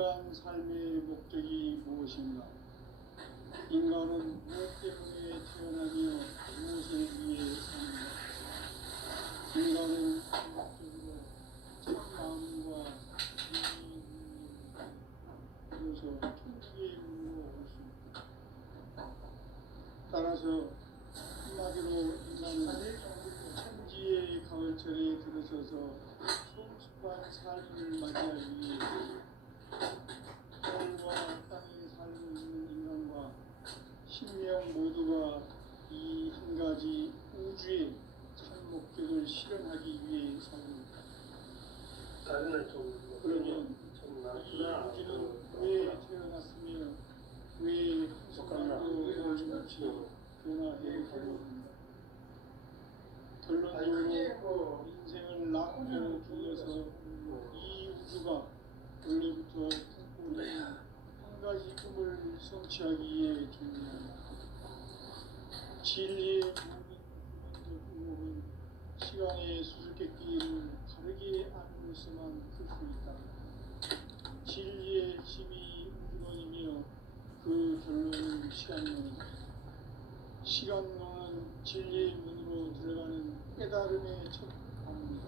인간 삶의 목적이 무엇인가? 인간은 무엇 때문에 태어나며 무엇을 위해 사는가? 인간은 궁극적으로 참 마음과 이익을 그래서 천국의 문으로 올 수 있다. 따라서 한마디로 인간은 천지의 가을철에 들어서서 성숙한 삶을 맞이하기 위해 하늘과 땅에 살고 있는 인간과 신명 모두가 이 한 가지 우주의 참 목적을 실현하기 위해 살고 있다. 그러면 이 우주는 왜 태어났으며 왜 한순간도 거침없이 변화해 가고 있는가? 결론적으로 인생을 낳고 길러서 이 우주가 원래부터 품고 있는 한 가지 꿈을 성취하기 위해 존재한다. 진리의 모든 근원적 의혹은 시간의 수수께끼를 바르게 안으로서만 풀 수 있다. 진리의 핵심이 우주론이며 그 결론은 시간론이다. 시간론은 진리의 문으로 들어가는 깨달음의 첫 방문이다.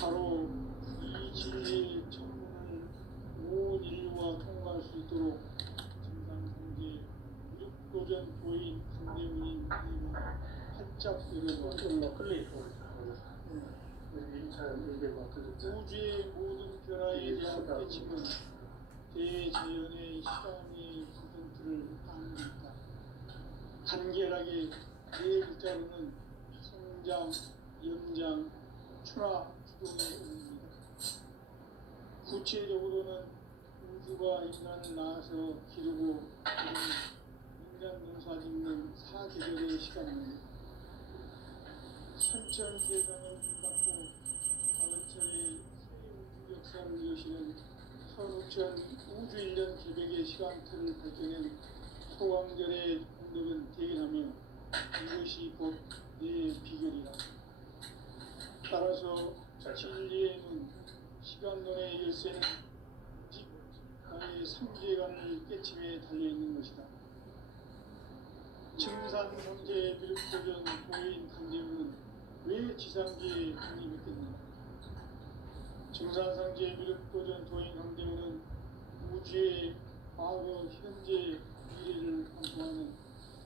바로 이 진리의 첫 문을 온 인류가 통과할 수 있도록 정상성제 무력도전 도인 강대문인 이가 활짝 열어놓았다. 우주의 모든 변화에 대한 깨침은 대자연의 시간의 구분틀을 안는다. 간결하게 네 글자로는 성장, 연장, 출하, 주동에 오릅니다. 구체적으로는 우주가 인간을 낳아서 기르고 인간 농사 짓는 사계절의 시간입니다. 선천 세상을 닫고 가을철에 새 우주 역사를 여시는 선우천 우주 1년 계백의 시간틀을 밝혀낸 소광절의 공덕은 대견하며 이것이 곧 내 비결이다. 따라서 진리의 문, 시간론의 열쇠는 오직 나의 삼재간을 깨침에 달려있는 것이다. 증산성제 미륵도전 도인 강제문은 왜 지상계에 독립했겠는가? 증산성제 미륵도전 도인 강제문은 우주의 과거, 현재, 미래를 관통하는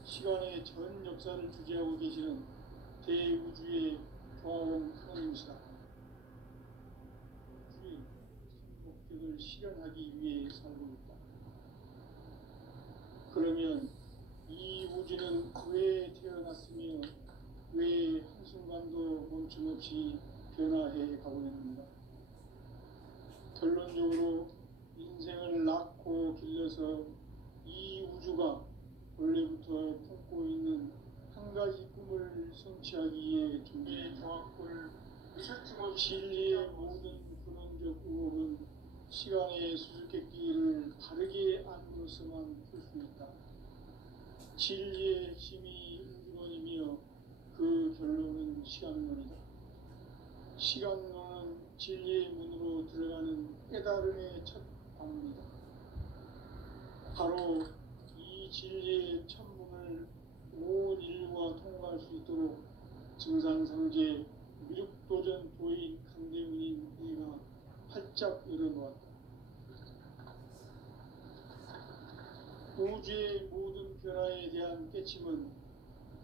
시간의 전 역사를 주재하고 계시는 대우주의 조화원 하나님이시다. 우주의 목적을 실현하기 위해 살고 있다. 그러면 이 우주는 왜 태어났으며 왜 한순간도 멈춤없이 변화해 가고 있는가? 결론적으로 인생을 낳고 길러서 이 우주가 원래부터 품고 있는 한 가지 꿈을 성취하기 위해 존재한다. 진리의 모든 근원적 의혹은 시간의 수수께끼를 바르게 안으로서만 풀 수 있다. 진리의 핵심이 우주론이며 그 결론은 시간론이다. 시간론은 진리의 문으로 들어가는 깨달음의 첫 방문이다. 바로 이 진리의 첫 문을 온 인류가 통과할 수 있도록 증산성제 미륵도전 도인 강대문인 이가 활짝 열어놓았다. 우주의 모든 변화에 대한 깨침은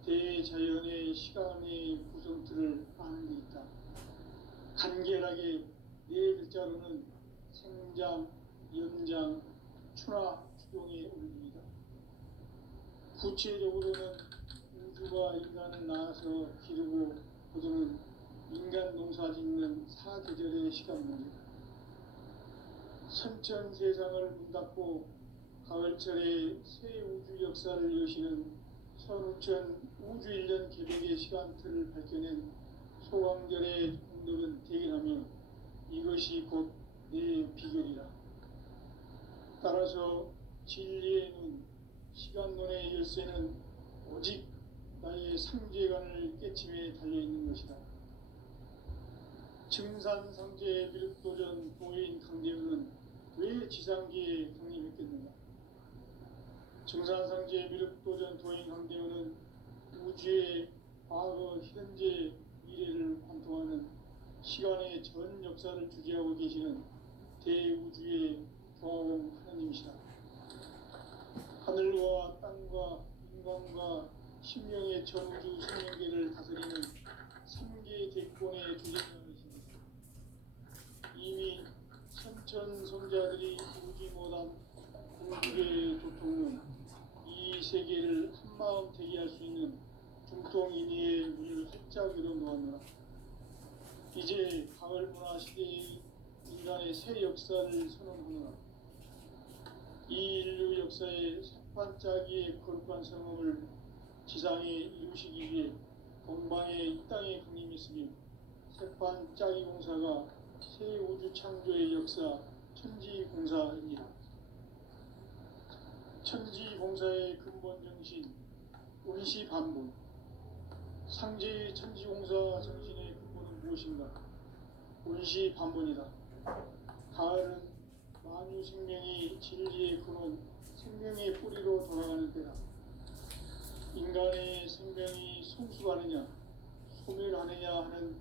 대자연의 시간의 구성틀을 아는 데 있다. 간결하게 네 글자로는 생장, 연장, 출하, 주동에 올립니다. 구체적으로는 우주가 인간을 낳아서 기르고 거두는 인간 농사 짓는 사계절의 시간입니다. 선천 세상을 문 닫고 가을철에 새 우주 역사를 여시는 선우천 우주 1년 계백의 시간틀을 밝혀낸 소광절의 공덕은 대견하며 이것이 곧 내 비결이라. 따라서 진리의 문, 시간론의 열쇠는 오직 나의 삼재간을 깨침에 달려있는 것이다. 증산성제 미륵도전 도인 강제문은 새 지상기에 강림했겠는가. 증산상제 미륵도전 도인 강대원은 우주의 과거, 현재, 미래를 관통하는 시간의 전 역사를 주재하고 계시는 대우주의 조화공 하나님이시다. 하늘과 땅과 인간과 신명의 전우주 생명계를 다스리는 3개 대권의 주재자이십니다. 이미 선천성자들이 오지 못한 우주의 조통은 이 세계를 한마음 되게 할 수 있는 중통인의의 문을 활짝 열어놓았노라. 이제 가을 문화 시대의 인간의 새 역사를 선언하노라. 이 인류 역사의 새판짜기의 거룩한 성험을 지상에 이루시기 위해 동방의 이 땅에 강림했으며 새판짜기 공사가 새 우주 창조의 역사 천지공사입니다. 천지공사의 근본 정신 운시반본. 상제의 천지공사 정신의 근본은 무엇인가? 운시반본이다. 가을은 만유 생명이 진리의 근원, 생명의 뿌리로 돌아가는 때다. 인간의 생명이 성숙하느냐, 소멸하느냐 하는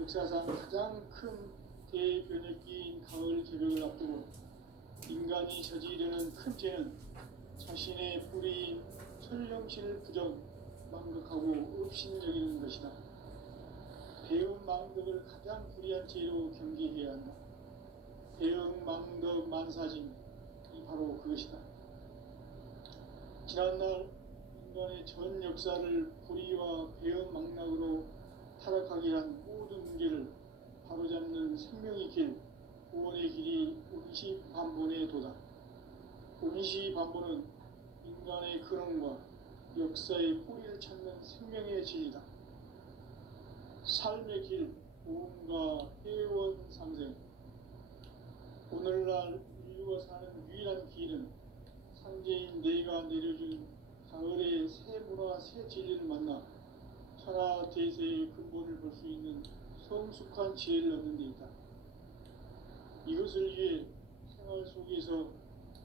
역사상 가장 큰 대변혁기인 가을 개벽을 앞두고 인간이 저지르는 큰 죄는 자신의 뿌리인 설령신을 망각하고 업신여기는 것이다. 배운 망덕을 가장 불의한 죄로 경계해야 한다. 배응 망덕 만사진이 바로 그것이다. 지난날 인간의 전 역사를 불의와 배응 망락으로 타락하게 한 모든 문제를 바로잡는 생명의 길, 구원의 길이 운시반본의 도다. 운시반본은 인간의 근원과 역사의 뿌리를 찾는 생명의 진리다. 삶의 길, 보험과 회원 상생. 오늘날 인류가 사는 유일한 길은 상제인 내가 내려준 가을의 새 문화, 새 진리를 만나 천하 대세의 근본을 볼 수 있는 성숙한 지혜를 얻는 데 있다. 이것을 위해 생활 속에서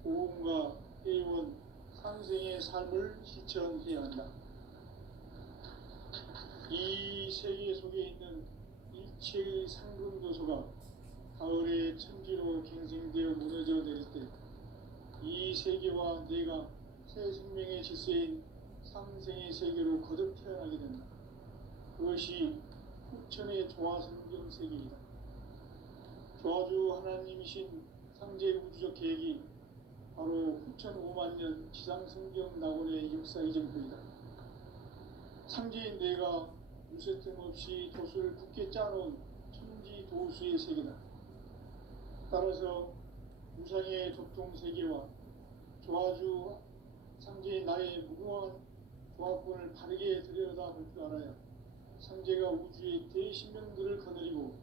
보험과 회원, 상생의 삶을 실천해야 한다. 이 세계 속에 있는 일체의 상금도서가 가을의 천지로 갱생되어 무너져 내릴 때 이 세계와 내가 새 생명의 질서인 상생의 세계로 거듭 태어나게 된다. 그것이 후천의 조화성경 세계이다. 조화주 하나님이신 상제 우주적 계획이 바로 후천 5만년 지상성경 낙원의 역사 이전표이다. 상제인 내가 유세 틈 없이 도수를 굳게 짜놓은 천지도수의 세계다. 따라서 무상의 조통세계와 조화주 상제인 나의 무궁한 조합권을 바르게 들여다볼 줄 알아야 상제가 우주의 대신명들을 거느리고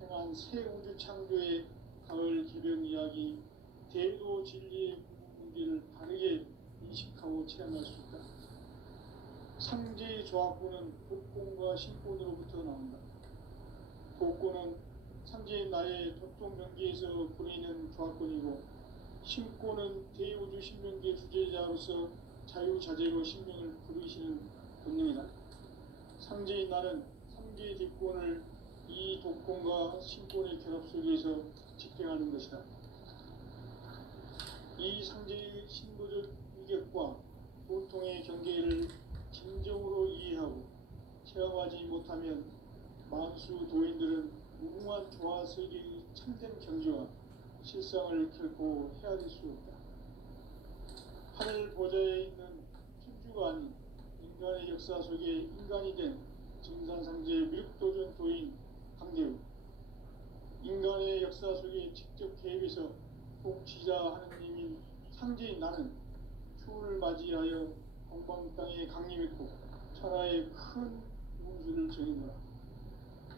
행한 새 우주 창조의 가을 개변 이야기, 대도 진리의 문제를 바르게 인식하고 체험할 수 있다. 상제의 조합권은 복권과 신권으로부터 나온다. 복권은 상제인 나의 도통 경계에서 보이는 조합권이고, 신권은 대우주 신명계 주제자로서 자유자재로 신명을 부르시는 본능이다. 상제인 나는 3개의 뒷권을 이 독권과 신권의 결합 속에서 집행하는 것이다. 이 상제의 신부적 위격과 보통의 경계를 진정으로 이해하고 체험하지 못하면 만수 도인들은 무궁한 조화 세계의 참된 경지와 실상을 결코 헤아릴 수 없다. 하늘 보좌에 있는 천주가 아닌 인간의 역사 속에 인간이 된 증산상제 미륵도전 도인 강대우, 인간의 역사 속에 직접 개입해서 통치자 하느님인 상제인 나는 추운을 맞이하여 동방 땅에 강림했고 천하의 큰 운수를 정했노라.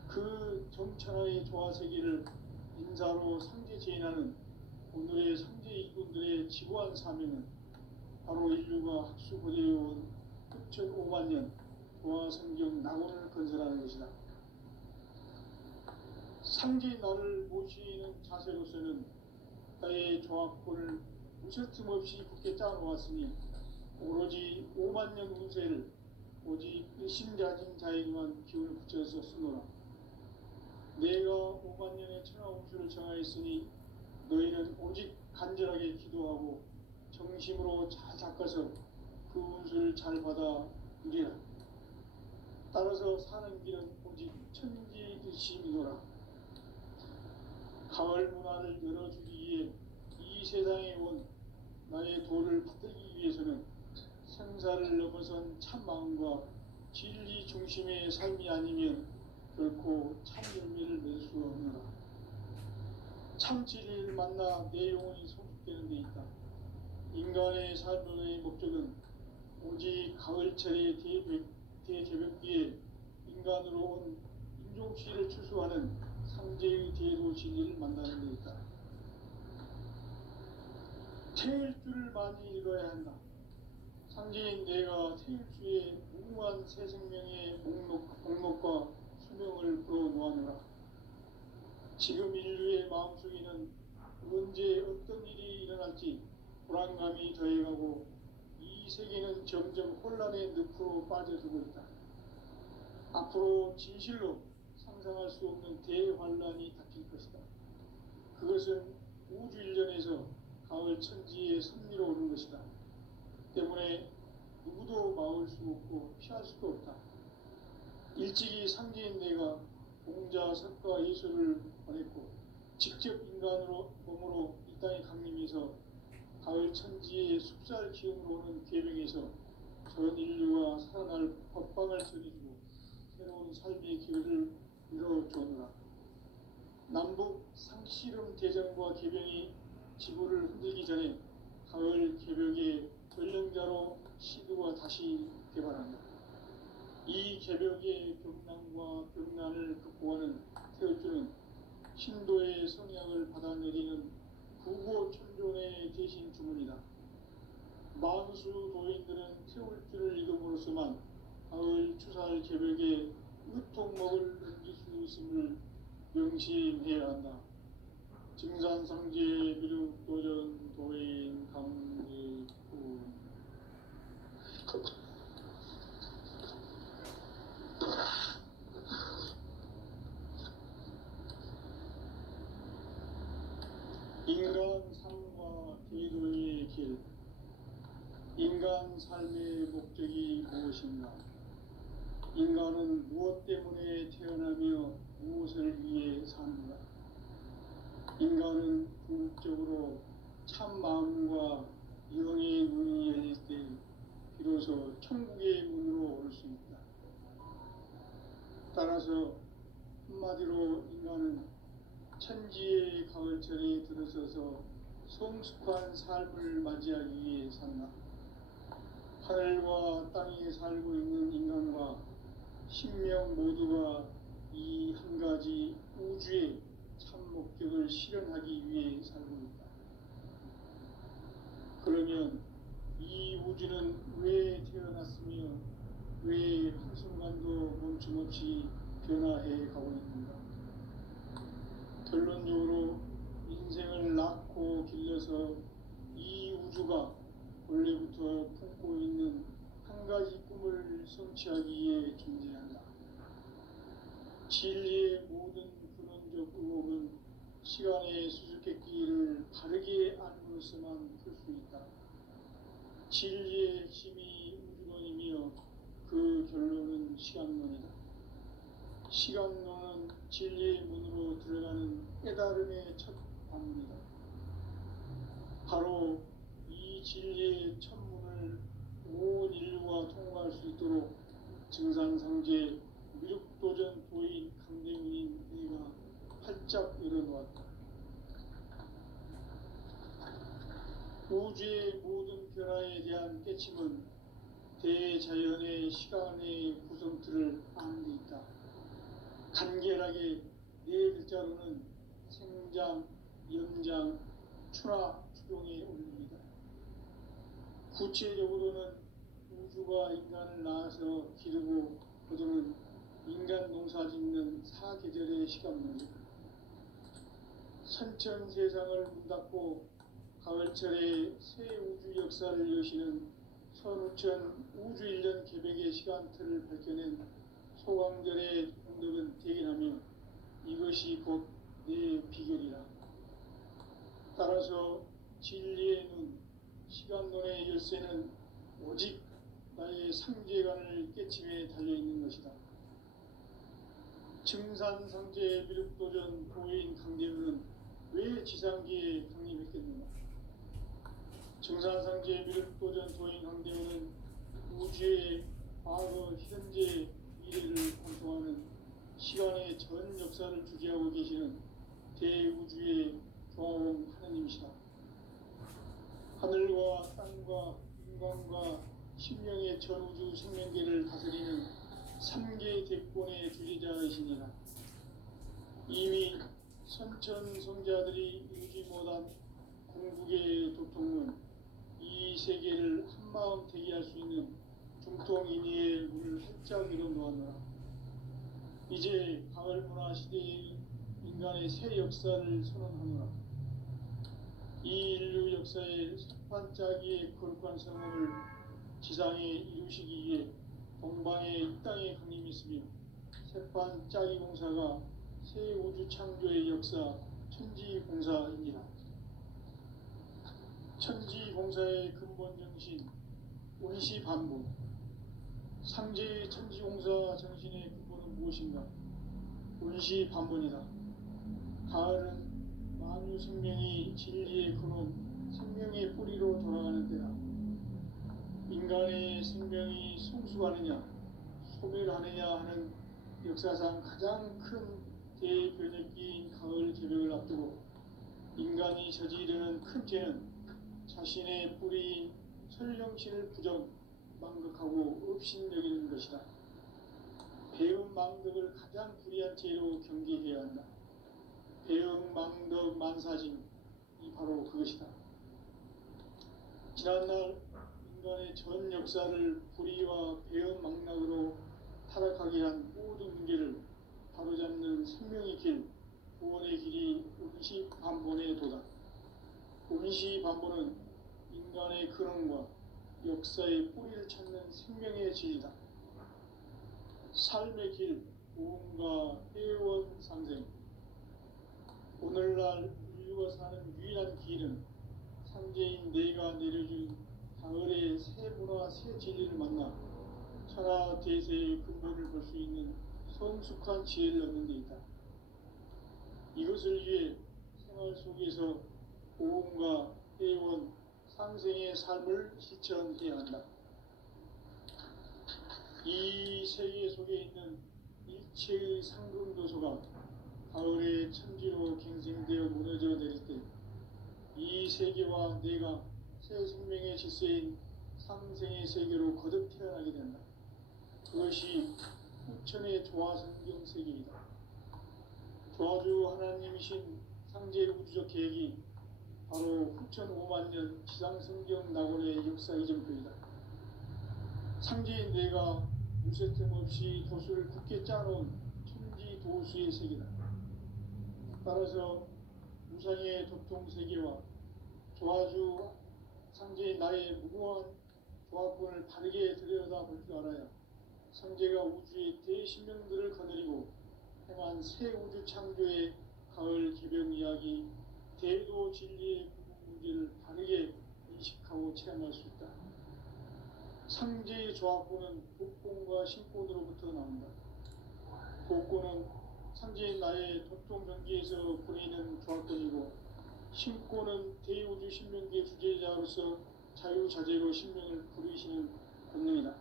그 정천하의 조화세계를 인사로 상제 제인하는 오늘의 상제 이군들의 지구한 사명은 바로 인류가 학수고대해온 후천 5만년 조화성경 낙원을 건설하는 것이다. 상제인 나를 모시는 자세로서는 국가의 종합권을 무셔틈 없이 굳게 짜놓았으니 오로지 5만 년 운세를 오직 일심가진 자에게만 기운을 붙여서 쓰노라. 내가 5만 년의 천하 운수를 정하였으니 너희는 오직 간절하게 기도하고 정심으로 잘 닦아서 그 운수를 잘 받아 누리라. 따라서 사는 길은 오직 천지일심이노라. 가을 문화를 열어주기 위해 이 세상에 온 나의 도를 받들기 위해서는 생사를 넘어선 참 마음과 진리 중심의 삶이 아니면 결코 참 열매를 낼 수 없노라. 참 진리를 만나 내 영혼이 성숙되는 데 있다. 인간의 삶의 목적은 오직 가을철의 대개벽기에 인간으로 온 인종시를 추수하는 상제의 대도 진리를 만나는 데 있다. 태일주를 많이 읽어야 한다. 상제인 내가 태일주의 무궁한 새 생명의 목록과 수명을 풀어놓아노라. 지금 인류의 마음속에는 언제 어떤 일이 일어날지 불안감이 더해가고 이 세계는 점점 혼란의 늪으로 빠져들고 있다. 앞으로 진실로 상상할 수 없는 대환란이 닥칠 것이다. 그것은 우주 일련에서 가을 천지의 섭리로 오는 것이다. 때문에 누구도 막을 수 없고 피할 수도 없다. 일찍이 상제인 내가 공자, 석가, 예수를 보냈고 직접 인간으로 몸으로 이 땅에 강림해서 가을 천지의 숲살 기운으로 오는 계명에서 전 인류가 살아날 법방을 전해주고 새로운 삶의 기회를 이뤄주노라. 남북 상씨름 대전과 개병이 지구를 흔들기 전에 가을 개벽의 전령자로 시드가 다시 개발한다. 이 개벽의 병난과 병난을 극복하는 태울주는 신도의 성약을 받아내리는 구고천존의 대신 주문이다. 만수 도인들은 태울주를 읽음으로써만 가을 추살 개벽의 의통목을 넘길 수 있음을 명심해야 한다. 증산상제 미륵도전 도인 감리구 인간 삶과 기도의 길. 인간 삶의 목적이 무엇인가? 인간은 무엇 때문에 태어나며 무엇을 위해 사는가? 인간은 궁극적으로 참 마음과 영의 문이 열릴 때 비로소 천국의 문으로 올 수 있다. 따라서 한마디로 인간은 천지의 가을철에 들어서서 성숙한 삶을 맞이하기 위해 산다. 하늘과 땅에 살고 있는 인간과 신명 모두가 이 한 가지 우주의 참 목적을 실현하기 위해 살고 있다. 그러면 이 우주는 왜 태어났으며 왜 한순간도 멈춤없이 변화해 가고 있는가? 결론적으로 인생을 낳고 길러서 이 우주가 원래부터 품고 있는 한 가지 꿈을 성취하기 위해 존재한다. 진리의 모든 근원적 의혹은 시간의 수수께끼를 바르게 알므로서만 풀 수 있다. 진리의 핵심이 우주론이며 그 결론은 시간론이다. 시간론은 진리의 문으로 들어가는 깨달음의 첫 방문이다. 바로 이 진리의 첫 문을 온 인류가 통과할 수 있도록 증산상제 미륵도전 도인 강대문인 내가 활짝 열어놓았다. 우주의 모든 변화에 대한 깨침은 대자연의 시간의 구성틀을 아는 데 있다. 간결하게 네 글자로는 생장, 연장, 추나, 추동에 올립니다. 구체적으로는 우주가 인간을 낳아서 기르고 거두는 인간 농사 짓는 사계절의 시간입니다. 선천 세상을 문닫고 가을철에 새 우주 역사를 여시는 선우천 우주일년 개백의 시간틀을 밝혀낸 소강절의 공덕은 대견하며 이것이 곧 내 비결이라. 따라서 진리의 눈, 시간론의 열쇠는 오직 나의 상제관을 깨침에 달려있는 것이다. 증산상제 미륵도전 도인 강대우는 왜 지상기에 강림했겠는가? 증산상제 미륵도전 도인 강대우는 우주의 과거, 현재, 미래를 관통하는 시간의 전 역사를 주재하고 계시는 대우주의 조화원 하느님이시다. 하늘과 땅과 인간과 신명의 전우주 생명계를 다스리는 3개 대권의 주재자이시니라. 이미 선천성자들이 이루지 못한 궁극의 도통은 이 세계를 한마음 대기할 수 있는 중통인의의 문을 활짝 열어놓았노라. 이제 가을문화 시대의 인간의 새 역사를 선언하노라. 이 인류 역사의 석판짜기의 거룩한 성음을 지상에 이루시기 위해 동방의 이 땅에 강림했으며 새판짜기 공사가 새 우주 창조의 역사 천지공사입니다. 천지공사의 근본 정신 원시반복. 상제의 천지공사 정신의 근본은 무엇인가? 원시반복이다. 가을은 만유 생명이 진리의 근원, 생명의 뿌리로 돌아가는 때다. 인간의 생명이 성숙하느냐, 소멸하느냐 하는 역사상 가장 큰 대변혁기인 가을 개벽을 앞두고 인간이 저지르는 큰 죄는 자신의 뿌리인 설령신을 부정, 망극하고 업신여기는 것이다. 배음 망덕을 가장 불의한 죄로 경계해야 한다. 배음 망덕 만사징이 바로 그것이다. 지난날 인간의 전 역사를 불의와 배음 망락으로 타락하게 한 모든 문제를 바로잡는 생명의 길, 구원의 길이 원시반본의 도다. 원시반본은 인간의 근원과 역사의 뿌리를 찾는 생명의 진리다. 삶의 길, 구원과 회원 상생. 오늘날 인류가 사는 유일한 길은 상제인 내가 내려준 가을의 새 문화, 새 진리를 만나 천하 대세의 근본을 볼 수 있는 성숙한 지혜를 얻는 데 있다. 이것을 위해 생활 속에서 보험과 회원, 상생의 삶을 실천해야 한다. 이 세계 속에 있는 일체의 상금도소가 가을의 천지로 갱생되어 무너져 내릴 때 이 세계와 내가 새 생명의 질서인 상생의 세계로 거듭 태어나게 된다. 그것이 후천의 조화성경 세계이다. 조화주 하나님이신 상제 우주적 계획이 바로 후천 5만년 지상성경 낙원의 역사 이전표이다. 상제인 내가 무쇠틈 없이 도수를 굳게 짜놓은 천지 도수의 세계다. 따라서 무상의 도통 세계와 조화주 상제인 나의 무궁한 조화권을 바르게 들여다볼 줄 알아야 상제가 우주의 대신명들을 거느리고 행한 새 우주 창조의 가을 개벽 이야기, 대도 진리의 구분 문제를 바르게 인식하고 체험할 수 있다. 상제의 조화권은 복권과 신권으로부터 나온다. 복권은 상제인 나의 도통 경계에서 보내는 조화권이고, 신권은 대우주 신명계 주제자로서 자유자재로 신명을 부르시는 권능이다.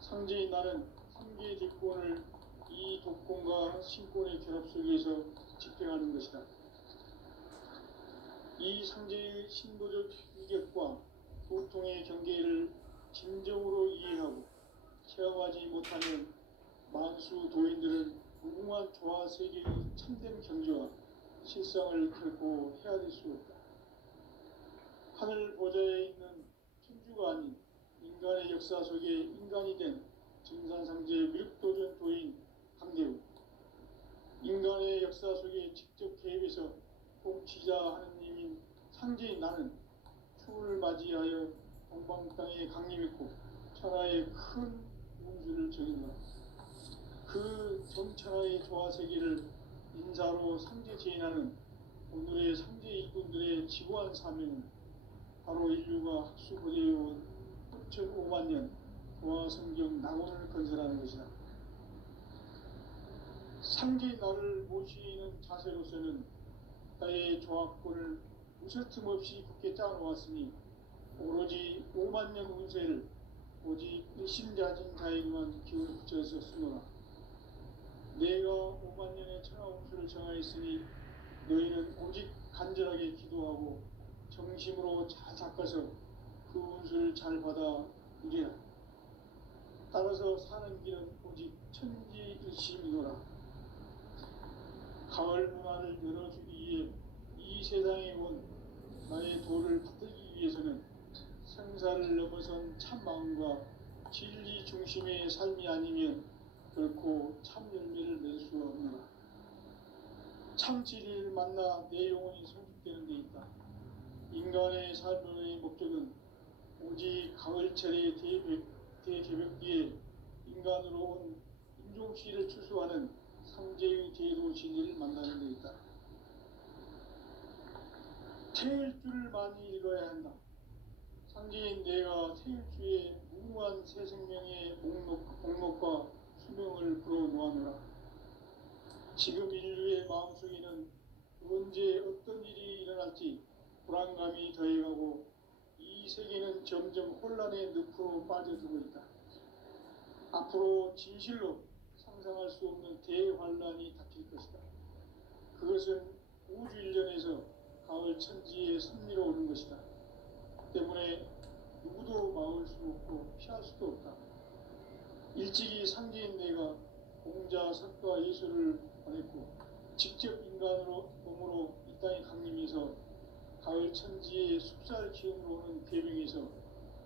상제인 나는 3개의 뒷권을 이 독권과 신권의 결합 속에서 집행하는 것이다. 이 상제의 신도적 위격과 도통의 경계를 진정으로 이해하고 체험하지 못하면 만수 도인들은 무궁한 조화 세계의 참된 경지와 실상을 결코 헤아릴 수 없다. 하늘 보좌에 있는 천주가 아닌 인간의 역사 속에 인간이 된 증산상제 미륵도전 도인 강대우. 인간의 역사 속에 직접 개입해서 통치자 하느님인 상제인 나는 추를 맞이하여 동방 땅에 강림했고 천하의 큰 운수를 정했노라. 그 정천하의 조화세계를 인사로 상제 제인하는 오늘의 상제 일꾼들의 지고한 사명은 바로 인류가 학수고대해온 3,500만 년 조화성경 낙원을 건설하는 것이다. 상제인 나를 모시는 자세로서는 나의 조합권을 무설틈 없이 굳게 짜놓았으니 오로지 5만 년 운세를 오직 일심자진 자에게만 기운을 붙여서 쓰노라. 내가 5만 년의 천하 운수를 정하였으니 너희는 오직 간절하게 기도하고 정심으로 잘 닦아서 그 운수를 잘 받아 누리라. 따라서 사는 길은 오직 천지일심이노라. 가을 문화를 열어주기 위해 이 세상에 온 나의 도를 받들기 위해서는 생사를 넘어선 참 마음과 진리 중심의 삶이 아니면 결코 참 열매를 낼 수 없노라. 참 진리를 만나 내 영혼이 성숙되는 데 있다. 인간의 삶의 목적은 오직 가을철의 대개벽기에 인간으로 온 인종씨를 추수하는 상제의 제도 진리를 만나는 데 있다. 태일주를 많이 읽어야 한다. 상제인 내가 태일주의 무궁한 새 생명의 목록과 수명을 불어놓아노라. 지금 인류의 마음속에는 언제 어떤 일이 일어날지 불안감이 더해가고 이 세계는 점점 혼란의 늪으로 빠져들고 있다. 앞으로 진실로 상상할 수 없는 대환란이 닥칠 것이다. 그것은 우주 일련에서 가을 천지의 섭리로 오는 것이다. 때문에 누구도 막을 수 없고 피할 수도 없다. 일찍이 상제인 내가 공자, 석가, 예수를 보냈고 직접 인간으로 몸으로 이 땅에 강림해서 가을 천지의 숲살 기운으로 오는 계명에서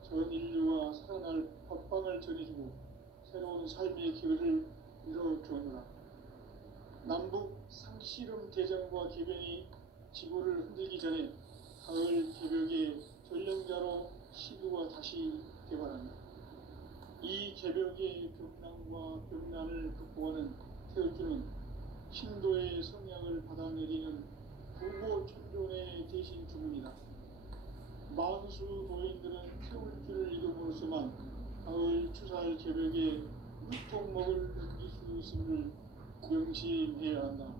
전 인류와 살아날 법방을 전해주고 새로운 삶의 기회를 이뤄주었노라. 남북 상씨름 대전과 개변이 지구를 흔들기 전에 가을 개벽의 전령자로 시두가 다시 개발한다. 이 개벽의 벽난과 벽난을 극복하는 태울주는 신도의 성약을 받아내리는 부고천존의 대신 주문이다. 만수 도인들은 태울주를 읽음으로써만 가을 추살 개벽에 물통먹을 넘길 수 있음을 명심해야 한다.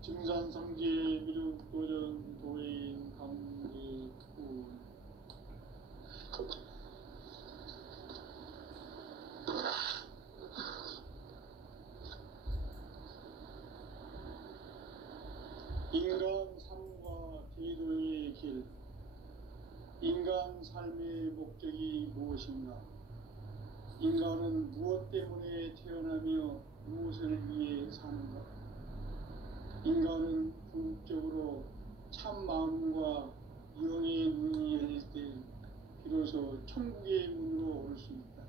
증산상제 미륵도전 도인 강제군 인간 삶과 제도의 길. 인간 삶의 목적이 무엇인가? 인간은 무엇 때문에 태어나며 무엇을 위해 사는가? 인간은 궁극적으로 참 마음과 영의 문이 열릴 때 비로소 천국의 문으로 올 수 있다.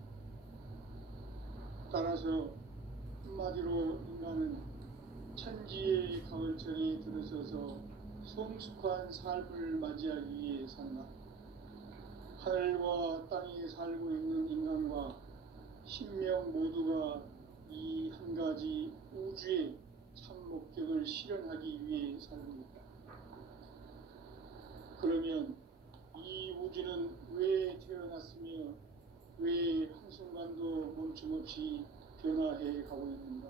따라서 한마디로 인간은 천지의 가을철에 들어서서 성숙한 삶을 맞이하기 위해 산다. 하늘과 땅에 살고 있는 인간과 신명 모두가 이 한 가지 우주의 참 목적을 실현하기 위해 살고 있다. 그러면 이 우주는 왜 태어났으며 왜 한순간도 멈춤없이 변화해 가고 있는가?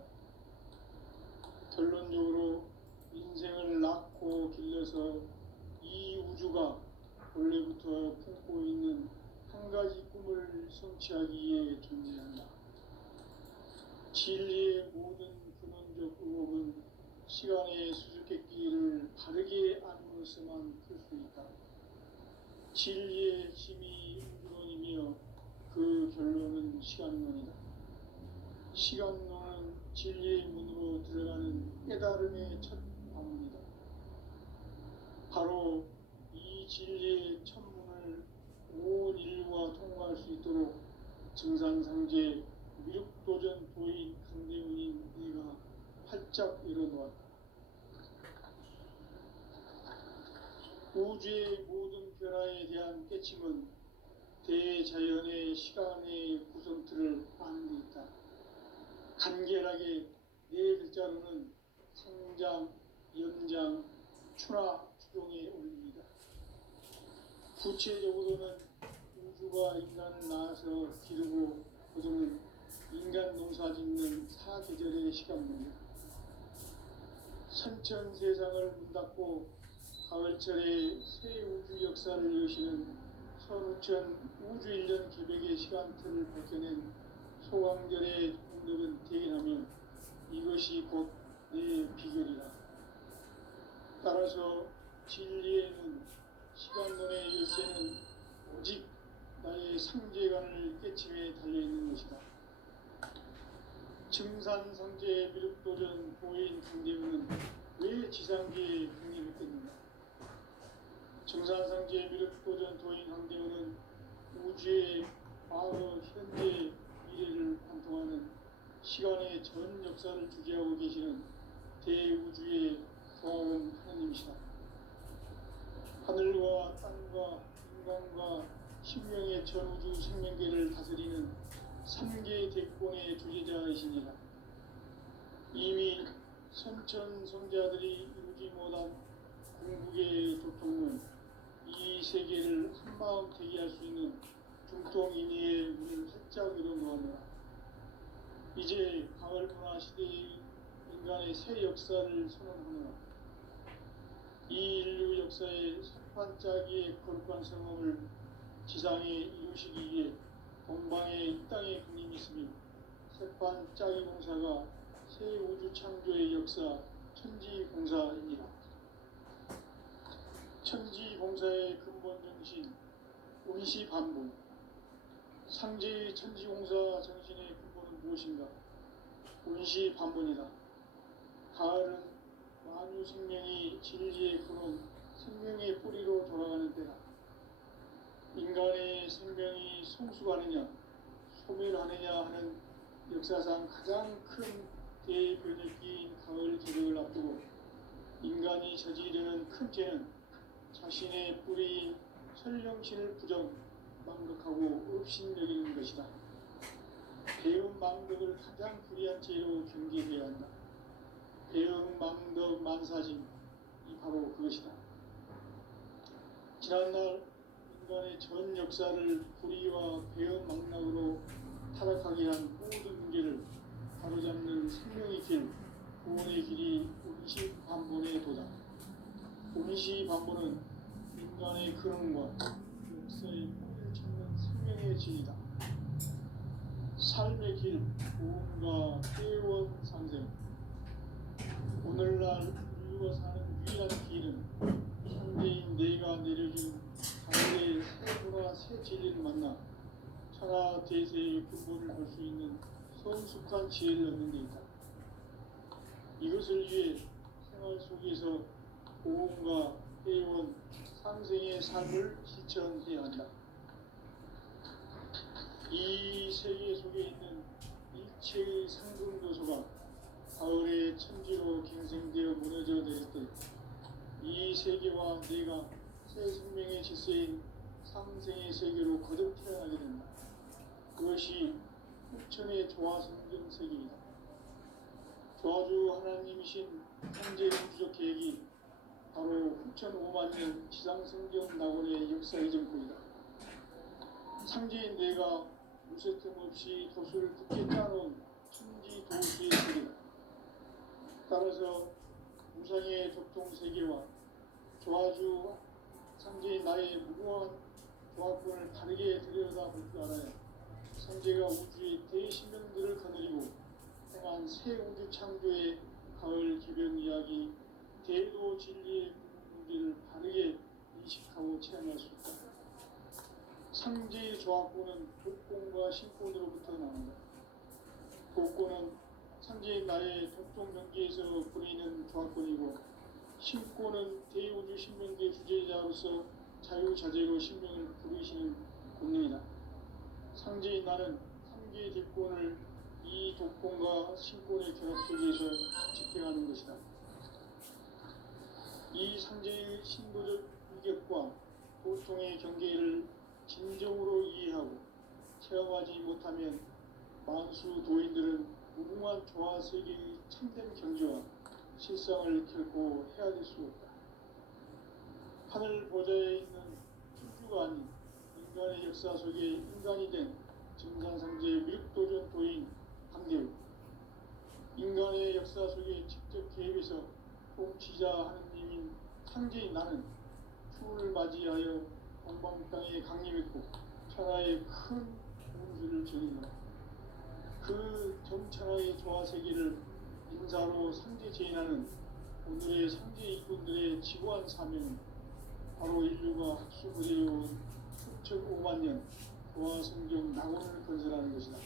결론적으로 인생을 낳고 길러서 이 우주가 원래부터 품고 있는 한 가지 꿈을 성취하기 위해 존재한다. 진리의 모든 근원적 의혹은 시간의 수수께끼를 바르게 안으로서만 풀 수 있다. 진리의 힘이 우주론이며 그 결론은 시간론이다. 시간론은 진리의 문으로 들어가는 깨달음의 첫 방문이다. 바로 이 진리의 첫 문을 온 인류가 통과할 수 있도록 증산상제 미륵도전 도인 강대문인 네가 활짝 열어놓았다. 우주의 모든 변화에 대한 깨침은 대자연의 시간의 구성틀을 아는 데 있다. 간결하게 네 글자로는 생장, 연장, 추나 추종에 올립니다. 구체적으로는 우주가 인간을 낳아서 기르고 거두는 인간 농사 짓는 사계절의 시간입니다. 선천 세상을 문 닫고 가을철에 새 우주 역사를 여시는 선우천 우주 1년 개백의 시간틀을 밝혀낸 소강절의 공덕은 대견하며 이것이 곧 내 비결이라. 따라서 진리에는 시간론의 열쇠는 오직 나의 상제관을 깨침에 달려있는 것이다. 증산상제 미륵도전 보인 강대우는 왜 지상계에 국립했겠는가? 증산상제 미륵도전 도인 강대우는 우주의 과거, 현재, 미래를 관통하는 시간의 전 역사를 주재하고 계시는 대우주의 조화원 하나님이시다. 하늘과 땅과 인간과 신명의 전우주 생명계를 다스리는 3개 대권의 주제자이십니다. 이미 선천성자들이 이루지 못한 궁극의 도통은 이 세계를 한마음 대기할 수 있는 중통인의의 문을 활짝 열어놓았노라. 이제 가을 문화 시대의 인간의 새 역사를 선언하노라. 이 인류 역사의 산판짜기의 거룩한 성험을 지상에 이루시기 위해 동방에 이 땅에 국림이 있으며 새판짜기 공사가 새 우주 창조의 역사 천지공사입니다. 천지공사의 근본 정신 운시반본. 상제의 천지공사 정신의 근본은 무엇인가? 운시반본이다. 가을은 만유 생명이 진리의 근원, 생명의 뿌리로 돌아가는 때다. 인간의 생명이 성숙하느냐, 소멸하느냐 하는 역사상 가장 큰 대변혁기인 가을 개벽을 앞두고 인간이 저지르는 큰 죄는 자신의 뿌리인 설령신을 부정, 망극하고 업신여기는 것이다. 배움 망덕을 가장 불의한 죄로 경계해야 한다. 배움 망덕 만사짐이 바로 그것이다. 지난날 인간의 전 역사를 불의와 배움 망락으로 타락하게 한 모든 문제를 바로잡는 생명의 길, 구원의 길이 운시반본의 도다. 운시반본은 인간의 근원과 역사의 뿌리를 찾는 생명의 진이다. 삶의 길, 구원과 회원 상생. 오늘날 인류가 사는 유일한 길은 상대인 내가 내려준 가을의 새 문화 새 진리를 만나 천하 대세의 근본을 볼 수 있는 성숙한 지혜를 얻는 데 있다. 이것을 위해 생활 속에서 고음과 회원, 상생의 삶을 실천해야 한다. 이 세계 속에 있는 일체의 상승도서가 가을의 천지로 갱생되어 무너져 내릴 때 이 세계와 내가 새 생명의 질서인 상생의 세계로 거듭 태어나게 된다. 그것이 후천의 조화성경 세계이다. 조화주 하나님이신 현재 우주적 계획이 바로 후천 5만년 지상성경 낙원의 역사 이전권이다. 상제인 내가 무쇠틈 없이 도수를 굳게 짜놓은 천지 도시의 세계다. 따라서 무상의 적통 세계와 조화주 상제인 나의 무고한 조화권을 다르게 들여다볼 줄 알아야 상제가 우주의 대신명들을 거느리고 행한 새 우주 창조의 가을 기변 이야기, 대도 진리의 문제를 바르게 인식하고 체험할 수 있다. 상제의 조화권은 독권과 신권으로부터 나온다. 독권은 상제인 나의 독종 경계에서 보이는 조화권이고, 신권은 대우주 신명계 주제자로서 자유자재로 신명을 부르시는 권능이다. 상제인 나는 3개의 대권을 이 독권과 신권의 결합 속에서 집행하는 것이다. 이 상제의 신도적 고통의 경계를 진정으로 이해하고 체험하지 못하면 만수 도인들은 무궁한 조화 세계의 참된 경지와 실상을 결코 헤아릴 수 없다. 하늘 보좌에 있는 천주가 아닌 인간의 역사 속에 인간이 된 증산상제 미륵도전 도인 강대우, 인간의 역사 속에 직접 개입해서 통치자 하느님인 상제인 나는 추를 맞이하여 동방 땅에 강림했고 천하의 큰 운수를 전이노라. 그 정천하의 조화 세계를 인사로 상제 제인하는 오늘의 상제 일꾼들의 지고한 사명은 바로 인류가 학수부대해온 수천 5만 년 조화 성경 낙원을 건설하는 것이다.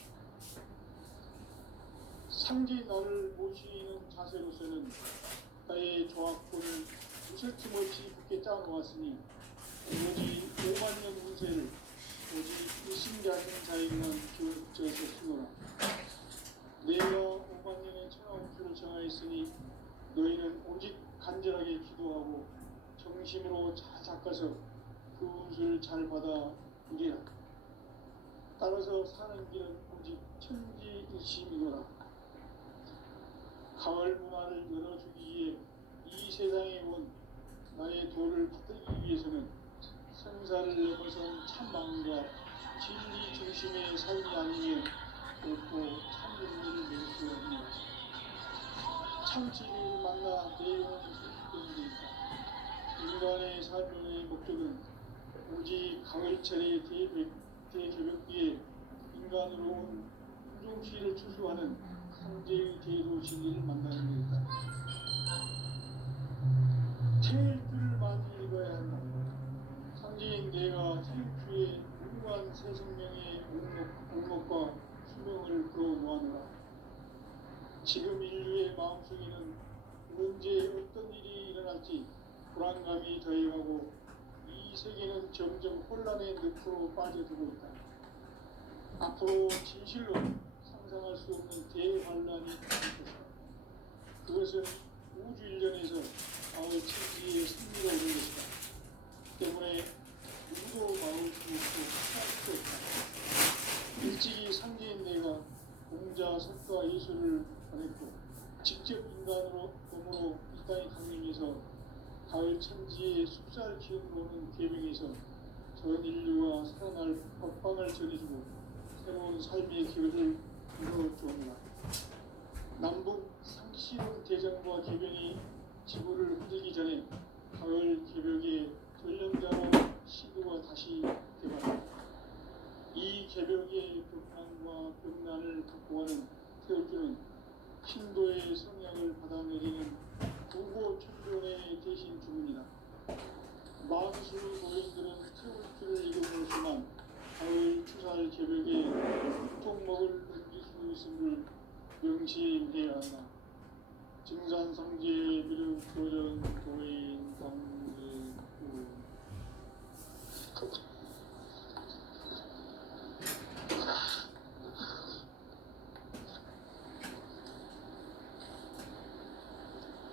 상제 나를 모시는 자세로서는 나의 조합권을 무설팀 없이 굳게 짜놓았으니 오직 5만 년 운세를 오직 일심자하는 자에게만 기울여서 쓰노라. 내가 5만 년의 천하운수를 정하였으니 너희는 오직 간절하게 기도하고 정심으로 잘 닦아서 그 운수를 잘 받아 누리라. 따라서 사는 길은 오직 천지일심이노라. 가을 문화를 열어주기 위해 이 세상에 온 나의 도를 받들기 위해서는 생사를 넘어선 참마음과 진리 중심의 삶이 아니면 결코 참 의미를 낼 수 없는 참 진리를 만나 내 영혼을 소식되는 데 있다. 인간의 삶의 목적은 오직 가을철의 대개벽기에 인간으로 온 후종시를 추수하는 상제의 대로 진리를 만나는 데있다. 태일주를 많이 읽어야 한다. 상제인 내가 태일주의 무궁한 새 생명의 옥목과 수명을 끌어모아노라. 지금 인류의 마음속에는 언제 어떤 일이 일어날지 불안감이 더해가고 이 세계는 점점 혼란의 늪으로 빠져들고 있다. 앞으로 진실로 상상할 수 없는 대환란이 있을 것이다. 그것은 우주 일련에서 마을 천지의 승리가 오는 것이다. 때문에 누구도 막을 수 없고 피할 수 없다. 일찍이 상제인 내가 공자, 석가, 예술을 보냈고 직접 인간으로 몸으로 이 땅에 강림해서 가을 천지의 숲살 기운으로 오는 계명에서 전 인류가 살아날 법방을 전해주고 새로운 삶의 기회를 이루어주옵니다. 남북 상시론 대전과 개병이 지구를 흔들기 전에 가을 개벽의 전령자로 시도가 다시 개발합니다. 이 개벽의 벽난과 벽난을 극복하는 태울주는 신도의 성향을 받아내리는 부고 천존의 대신 주문이다. 만수 노인들은 태울주를 이름으로서만 가을 추살 개벽에 고통먹을 넘길 수 있음을 명심해야 한다. 증산상제 미륵 도전 도인 강제구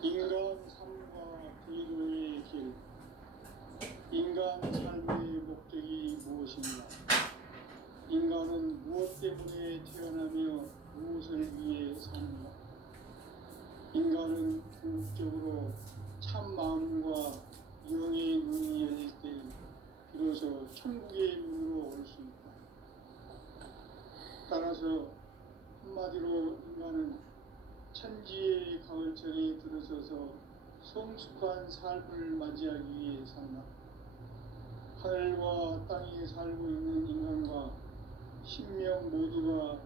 인간 삶과 대도의 길. 인간 삶의 목적이 무엇인가? 인간은 무엇 때문에 태어나며 무엇을 위해 사는가? 인간은 궁극적으로 참 마음과 영의 눈이 열릴 때 비로소 천국의 문으로 올 수 있다. 따라서 한마디로 인간은 천지의 가을철에 들어서서 성숙한 삶을 맞이하기 위해 산다. 하늘과 땅에 살고 있는 인간과 신명 모두가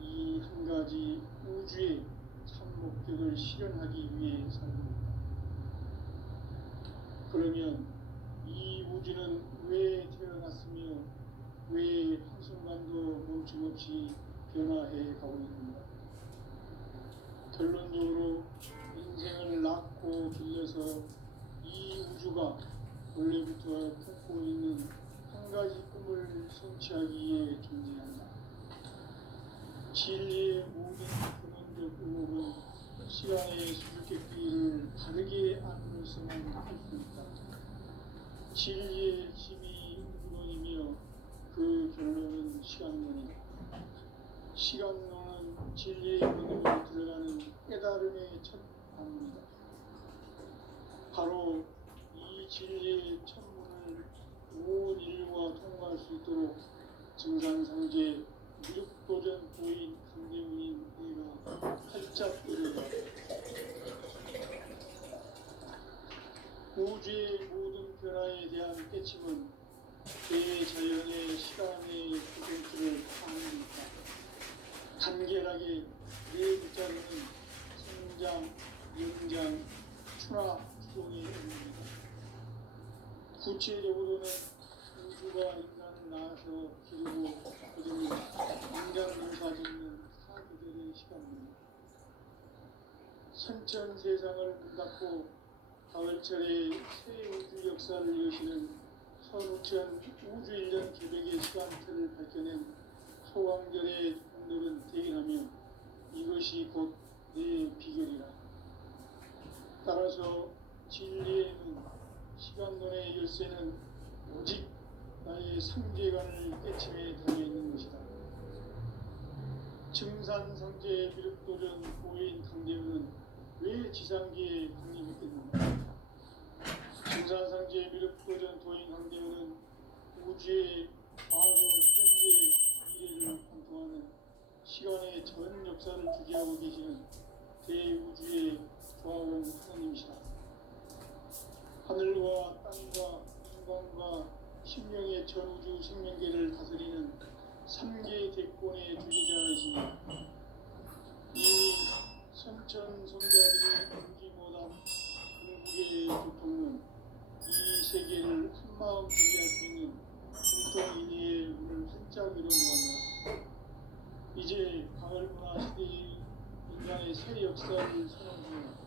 이 한 가지 우주의 참 목적을 실현하기 위해 살고 있다. 그러면 이 우주는 왜 태어났으며 왜 한순간도 멈춤없이 변화해 가고 있는가? 결론적으로 인생을 낳고 길러서 이 우주가 원래부터 품고 있는 한 가지 꿈을 성취하기 위해 존재한다. 진리의 모든 근원적 의목은 시간의 수수께끼를 다르게 안으로서만 할 수 있다. 진리의 힘이 시간론이다. 시간론은 진리의 문으로 들어가는 깨달음의 첫 방문이다. 바로 이 진리의 첫문을 온 인류가 통과할 수 있도록 증산상제 미륵도전 보인 강대문인 내가 활짝 열어라. 우주의 모든 변화에 대한 깨침은 대자연의 시간의 구조를 파악합니다. 간결하게 네 글자로는 성장, 연장, 추나, 추동의 의미입니다. 구체적으로는 우주가 인간을 낳아서 기르고 거두고 인간 농사 짓는 사계절의 시간입니다. 선천 세상을 문 닫고 가을철에 새 우주 역사를 여시는 서우천 우주 1년 계획의 시간표를 밝혀낸 소강절의 분들은 대견하며 이것이 곧 내 비결이라. 따라서 진리의 눈, 시간론의 열쇠는 오직 나의 상계관을 깨침에 달려있는 것이다. 증산상제 미륵도전 보인 강대문은 왜 지상계에 강림했겠는가? 증산상제 미륵도전 도인 강대문은 우주의 과거, 현재, 미래를 관통하는 시간의 전 역사를 주재하고 계시는 대우주의 조화원 하나님이시다. 하늘과 땅과 인간과 신명의 전우주 생명계를 다스리는 3개 대권의 주재자이시니 이미 선천 성자들이 공지모단 궁극의 교통론 이 세계를 한마음 대리할 수 있는 중통인의의 문을 활짝 열어놓았다. 이제 가을 문화 시대의 인간의 새 역사를 선언하며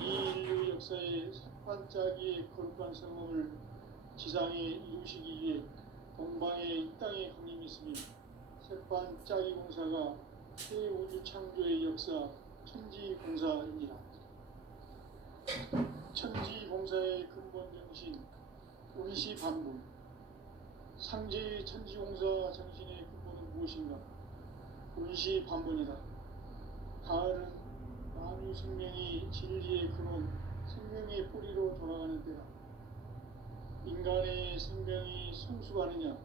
이 인류 역사의 반짝이의 거룩한 성공을 지상에 이루시기 위해 동방의 이 땅에 강림했으니 새반짝이 공사가 새 우주 창조의 역사 천지공사입니다. 천지공사의 근본 정신 운시반분. 상제의 천지공사 정신의 근본은 무엇인가? 운시반분이다. 가을은 만유 생명이 진리의 근원, 생명의 뿌리로 돌아가는 때다. 인간의 생명이 성숙하느냐,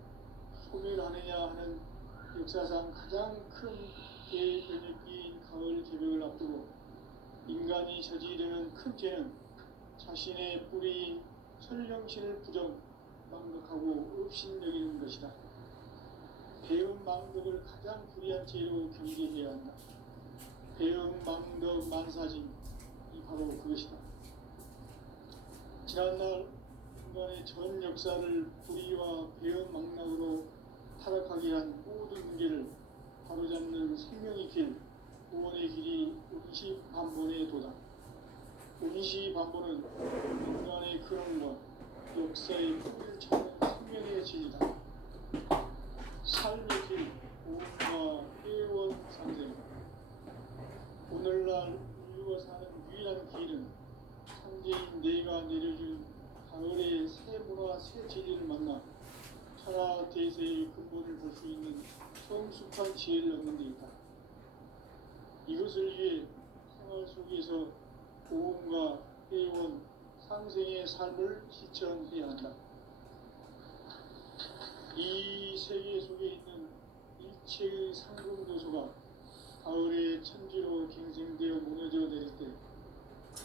소멸하느냐 하는 역사상 가장 큰 대변혁기인 가을 개벽을 앞두고 인간이 저지르는 큰 죄는 자신의 뿌리인 설령신을 부정, 망덕하고 업신여기는 것이다. 배음 망덕을 가장 불의한 죄로 경계해야 한다. 배음 망덕 만사진이 바로 그것이다. 지난날 인간의 전 역사를 불의와 배음 망락으로 타락하게 한 모든 문제를 바로잡는 생명의 길, 구원의 길이 운시반본의 도다. 운시반본은 인간의 근원과 역사의 뿌리를 찾는 생명의 진리다. 삶의 길, 구원과 회원 상생이다. 오늘날 인류가 사는 유일한 길은 상제인 내가 내려준 가을의 새 문화, 새 진리를 만나 천하 대세의 근본을 볼 수 있는 성숙한 지혜를 얻는 데 있다. 이것을 위해 생활 속에서 고음과 회원, 상생의 삶을 실천해야 한다. 이 세계 속에 있는 일체의 상금도소가 가을의 천지로 갱생되어 무너져 내릴 때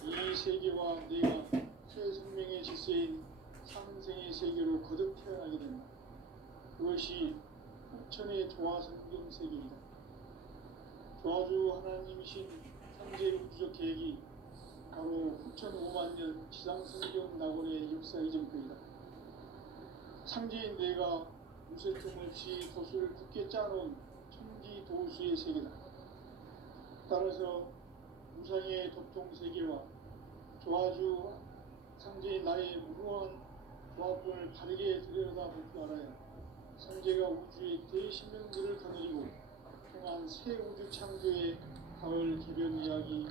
이 세계와 내가 새 생명의 질서인 상생의 세계로 거듭 태어나게 된다. 그것이 후천의 조화성경 세계이다. 조화주 하나님이신 삼재 우주적 계획이 바로 후천 5만 년 지상성경 낙원의 역사 이전표이다. 상제인 내가 무쇠틈 없이 도수를 굳게 짜놓은 천지 도수의 세계다. 따라서 무상의 도통 세계와 조화주 상제인 나의 무궁한 조합론을 바르게 들여다볼 줄 알아야 상제가 우주의 대신명들을 거느리고 통한 새 우주 창조의 가을 개변 이야기,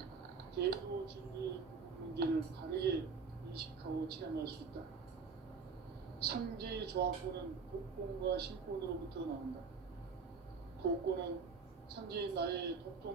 대도 진리의 문제를 바르게 인식하고 체험할 수 있다. 상제의 조합구는 복권과 신권으로부터 나온다. 복권은 상제인 나의 독종